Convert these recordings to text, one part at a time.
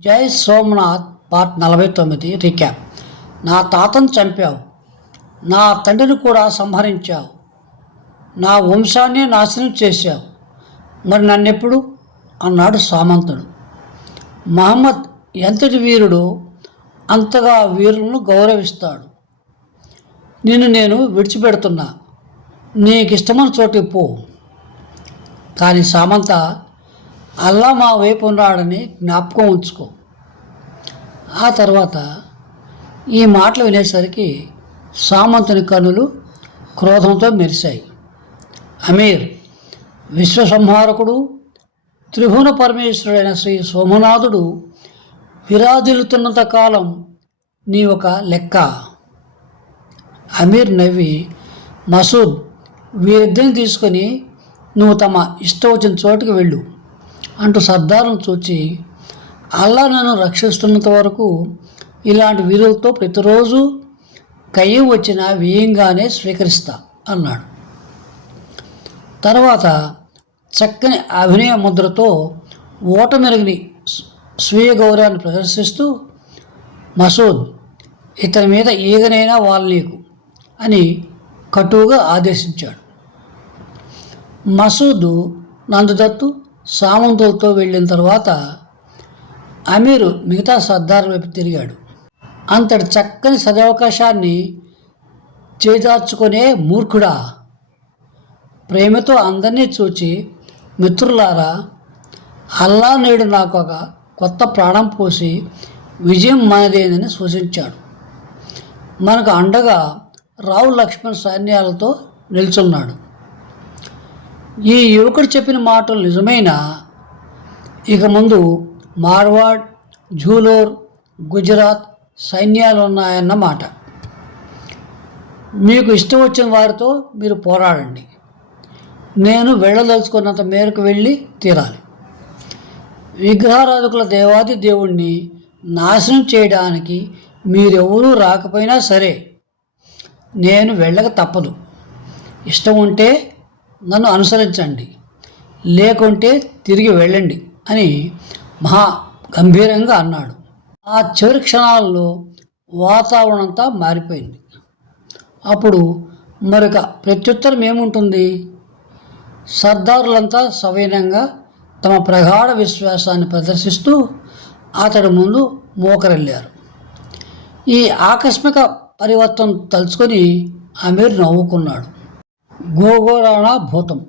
జై సోమనాథ్ పార్ట్ నలభై తొమ్మిది రీక్యాప్. నా తాతను చంపావు. నా తండ్రిని కూడా సంహరించావు. నా వంశాన్ని నాశనం చేశావు. మరి నన్నెప్పుడు? అన్నాడు సామంతుడు. మహమ్మద్ ఎంతటి వీరుడు అంతగా వీరులను గౌరవిస్తాడు. నిన్ను నేను విడిచిపెడుతున్నా. నీకు ఇష్టమైన చోటికి పో. కానీ సామంత అల్లా మా వైపు ఉన్నాడని జ్ఞాపకం ఉంచుకో. ఆ తర్వాత ఈ మాటలు వినేసరికి సామంతుని కనులు క్రోధంతో మెరిశాయి. అమీర్ విశ్వసంహారకుడు త్రిభువన పరమేశ్వరుడైన శ్రీ సోమనాథుడు విరాజిల్లుతున్నంత కాలం నీ ఒక లెక్క. అమీర్ నవ్వి మసూద్ వీరిద్దరిని తీసుకొని నువ్వు తమ ఇష్టం వచ్చిన చోటుకి వెళ్ళు. అంటూ సర్దారును చూచి అల్లా నన్ను రక్షిస్తున్నంత వరకు ఇలాంటి వీరులతో ప్రతిరోజు కయ్యం వచ్చిన వ్యయంగానే స్వీకరిస్తా అన్నాడు. తర్వాత చక్కని అభినయ ముద్రతో ఓటమెరుగని స్వీయ గౌరవాన్ని ప్రదర్శిస్తూ మసూద్ ఇతని మీద ఈగనైనా వాళ్ళ నీకు అని కటువుగా ఆదేశించాడు. మసూదు నందుదత్తు సామంతులతో వెళ్ళిన తర్వాత అమీరు మిగతా సర్దార్ వైపు తిరిగాడు. అంతటి చక్కని సదవకాశాన్ని చేజార్చుకునే మూర్ఖుడా. ప్రేమతో అందరినీ చూచి మిత్రులారా అల్లా నేడు నాకు ఒక కొత్త ప్రాణం పోసి విజయం మనదేనని సూచించాడు. మనకు అండగా రావు లక్ష్మణ్ సైన్యాలతో నిల్చున్నాడు. ఈ యువకుడు చెప్పిన మాటలు నిజమైన? ఇక ముందు మార్వాడ్ జూలోర్ గుజరాత్ సైన్యాలు ఉన్నాయన్నమాట మీకు ఇష్టం వచ్చిన వారితో మీరు పోరాడండి. నేను వెళ్ళదలుచుకున్నంత మేరకు వెళ్ళి తీరాలి. విగ్రహారాధకుల దేవాది దేవుణ్ణి నాశనం చేయడానికి మీరెవరూ రాకపోయినా సరే నేను వెళ్ళక తప్పదు. ఇష్టం ఉంటే నన్ను అనుసరించండి. లేకుంటే తిరిగి వెళ్ళండి అని మహా గంభీరంగా అన్నాడు. ఆ చివరి క్షణాల్లో వాతావరణం అంతా మారిపోయింది. అప్పుడు మరొక ప్రత్యుత్తరం ఏముంటుంది? సర్దారులంతా సవీనంగా తమ ప్రగాఢ విశ్వాసాన్ని ప్రదర్శిస్తూ అతడి ముందు మోకరెళ్ళారు ఈ ఆకస్మిక పరివర్తన తలుచుకొని అమీర్ నవ్వుకున్నాడు. గోగోరాణ భూతం.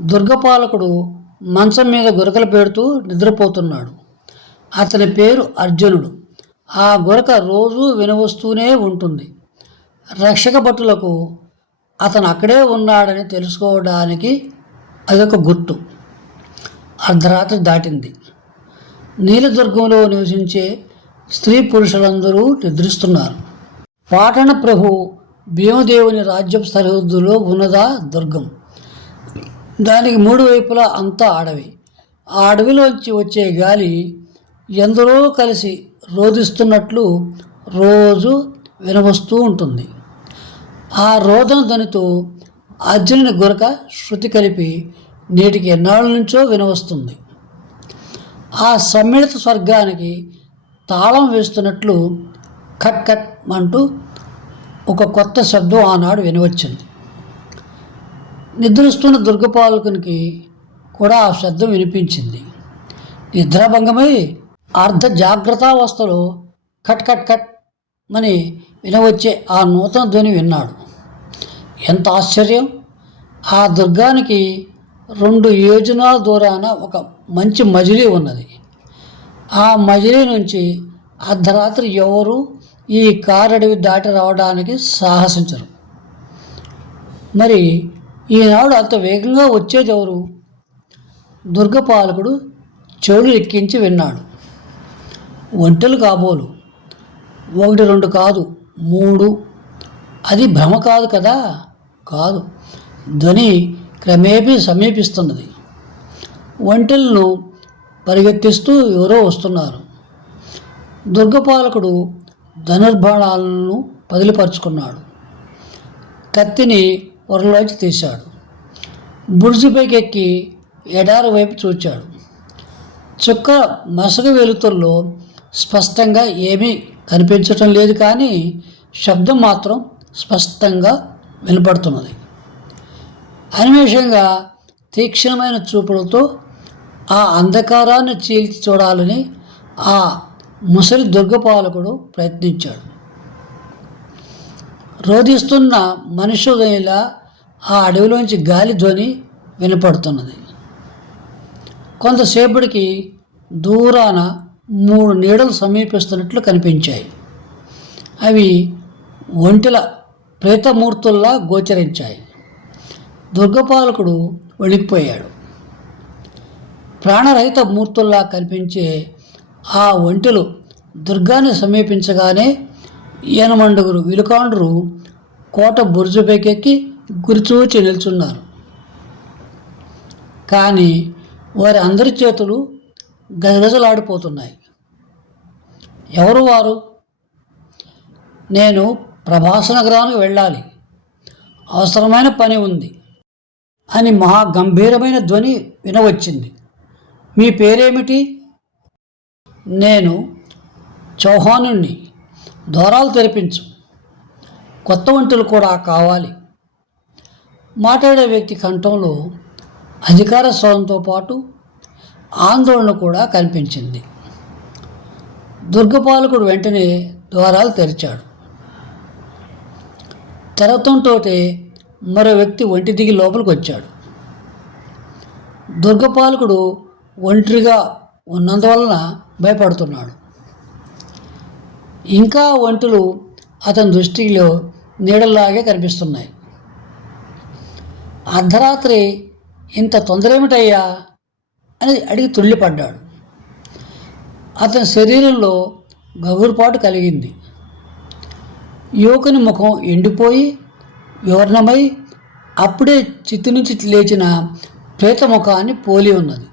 దుర్గపాలకుడు మంచం మీద గురకలు పెడుతూ నిద్రపోతున్నాడు. అతని పేరు అర్జునుడు. ఆ గురక రోజూ వినవస్తూనే ఉంటుంది. రక్షక భటులకు అతను అక్కడే ఉన్నాడని తెలుసుకోవడానికి అదొక గుర్తు. అర్ధరాత్రి దాటింది. నీలదుర్గంలో నివసించే స్త్రీ పురుషులందరూ నిద్రిస్తున్నారు. పాటణ ప్రభు భీమదేవుని రాజ్యపు సరిహద్దులో ఉన్నదా దుర్గం. దానికి మూడు వైపులా అంతా అడవి. ఆ అడవిలోంచి వచ్చే గాలి ఎందరో కలిసి రోధిస్తున్నట్లు రోజు వినవస్తూ ఉంటుంది. ఆ రోదన ధ్వనితో అర్జునుని గురక శృతి కలిపి నేటికి ఎన్నాళ్ళ నుంచో వినవస్తుంది. ఆ సమ్మిళిత స్వర్గానికి తాళం వేస్తున్నట్లు కట్ కట్ అంటూ ఒక కొత్త శబ్దం ఆనాడు వినవచ్చింది. నిద్రిస్తున్న దుర్గపాలకునికి కూడా ఆ శబ్దం వినిపించింది. నిద్రాభంగమై అర్ధ జాగ్రత్తావస్థలో కట్ కట్ కట్ అని వినవచ్చే ఆ నూతన ధ్వని విన్నాడు. ఎంత ఆశ్చర్యం! ఆ దుర్గానికి రెండు యోజనాల దూరాన ఒక మంచి మజిలీ ఉన్నది. ఆ మజిలీ నుంచి అర్ధరాత్రి ఎవరు ఈ కారడవి దాటి రావడానికి సాహసించరు. మరి ఈనాడు అంత వేగంగా వచ్చేది ఎవరు? దుర్గపాలకుడు చెవులు ఎక్కించి విన్నాడు. ఒంటెలు కాబోలు. ఒకటి రెండు కాదు మూడు. అది భ్రమ కాదు కదా? కాదు. ధ్వని క్రమేపీ సమీపిస్తున్నది. ఒంటెలను పరిగెత్తిస్తూ ఎవరో వస్తున్నారు. దుర్గపాలకుడు ధనుర్బాణాలను పదిలిపరుచుకున్నాడు కత్తిని పొరలోంచి తీశాడు. బుర్జుపైకి ఎక్కి ఎడారి వైపు చూచాడు. చుక్క మసగ వెలుతుల్లో స్పష్టంగా ఏమీ కనిపించటం లేదు కానీ శబ్దం మాత్రం స్పష్టంగా వినపడుతున్నది. అనిమేషంగా తీక్షణమైన చూపులతో ఆ అంధకారాన్ని చీల్చి చూడాలని ఆ ముసలి దుర్గపాలకుడు ప్రయత్నించాడు. రోధిస్తున్న మనుషులైలా ఆ అడవిలోంచి గాలి ధ్వని వినపడుతున్నది. కొంతసేపటికి దూరాన మూడు నీడలు సమీపిస్తున్నట్లు కనిపించాయి. అవి ఒంటిల ప్రేతమూర్తుల్లా గోచరించాయి. దుర్గపాలకుడు వణికిపోయాడు ప్రాణరహిత మూర్తుల్లా కనిపించే ఆ ఒంటెలు దుర్గాన్ని సమీపించగానే ఈయనమండుగురు విలుకాండ్రు కోట బురుజుపైకెక్కి గురిచూచి నిల్చున్నారు. కానీ వారి అందరి చేతులు గజగజలాడిపోతున్నాయి. ఎవరు వారు? నేను ప్రభాస నగరానికి వెళ్ళాలి. అవసరమైన పని ఉంది అని మహా గంభీరమైన ధ్వని వినవచ్చింది. మీ పేరేమిటి? నేను చౌహానుణ్ణి ద్వారాలు తెరిపించు. కొత్త వంటలు కూడా కావాలి. మాట్లాడే వ్యక్తి కంఠంలో అధికార స్వరంతో పాటు ఆందోళన కూడా కనిపించింది. దుర్గపాలకుడు వెంటనే ద్వారాలు తెరిచాడు. తెరతంతోటే మరో వ్యక్తి ఒంటి దిగి లోపలికి వచ్చాడు దుర్గపాలకుడు ఒంటరిగా ఉన్నందువలన భయపడుతున్నాడు. ఇంకా ఒంటులు అతని దృష్టిలో నీడల్లాగే కనిపిస్తున్నాయి. అర్ధరాత్రి ఇంత తొందర ఏమిటయ్యా అని అడిగి తుళ్ళిపడ్డాడు. అతని శరీరంలో గగురుపాటు కలిగింది. యువకుని ముఖం ఎండిపోయి వివరణమై అప్పుడే చిత్తు నుంచి లేచిన ప్రేత ముఖాన్ని పోలి ఉన్నది.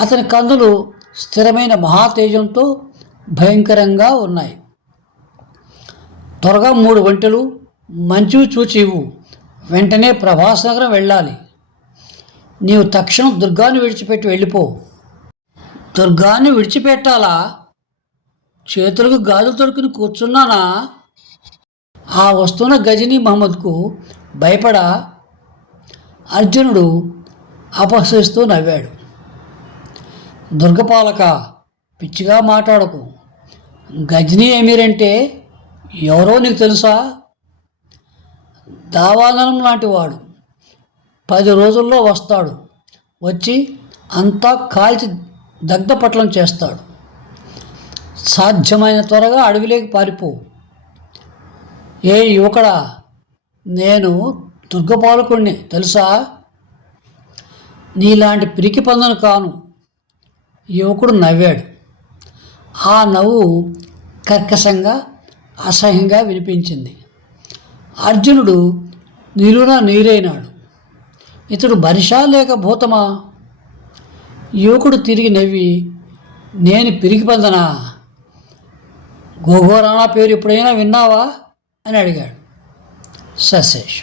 అతని కందులు స్థిరమైన మహాతేజంతో భయంకరంగా ఉన్నాయి. త్వరగా మూడు గంటలు మంచివి చూచివు వెంటనే ప్రభాస్ నగరం వెళ్ళాలి. నీవు తక్షణం దుర్గాన్ని విడిచిపెట్టి వెళ్ళిపో. దుర్గాన్ని విడిచిపెట్టాలా? చేతులకు గాజు తొడుకుని కూర్చున్నానా? ఆ వస్తున్న గజనీ మహమ్మద్కు భయపడ? అర్జునుడు అపహసిస్తూ నవ్వాడు. దుర్గపాలక పిచ్చిగా మాట్లాడకు. గజనీ ఎమీరంటే ఎవరో నీకు తెలుసా? దావాననం లాంటివాడు పది రోజుల్లో వస్తాడు. వచ్చి అంతా కాల్చి దగ్ధపట్లం చేస్తాడు. సాధ్యమైన త్వరగా అడవిలోకి పారిపో. ఏ యువకడా నేను దుర్గపాలకుడిని తెలుసా? నీలాంటి పిరికి పందను కాను. యువకుడు నవ్వాడు. ఆ నవ్వు కర్కశంగా అసహ్యంగా వినిపించింది. అర్జునుడు నిలున నీరైనాడు. ఇతడు బరిషా లేక భూతమా? యువకుడు తిరిగి నవ్వి నేను పిరిగి పొందనా? గోఘోరాణా పేరు ఎప్పుడైనా విన్నావా? అని అడిగాడు. సశేష్.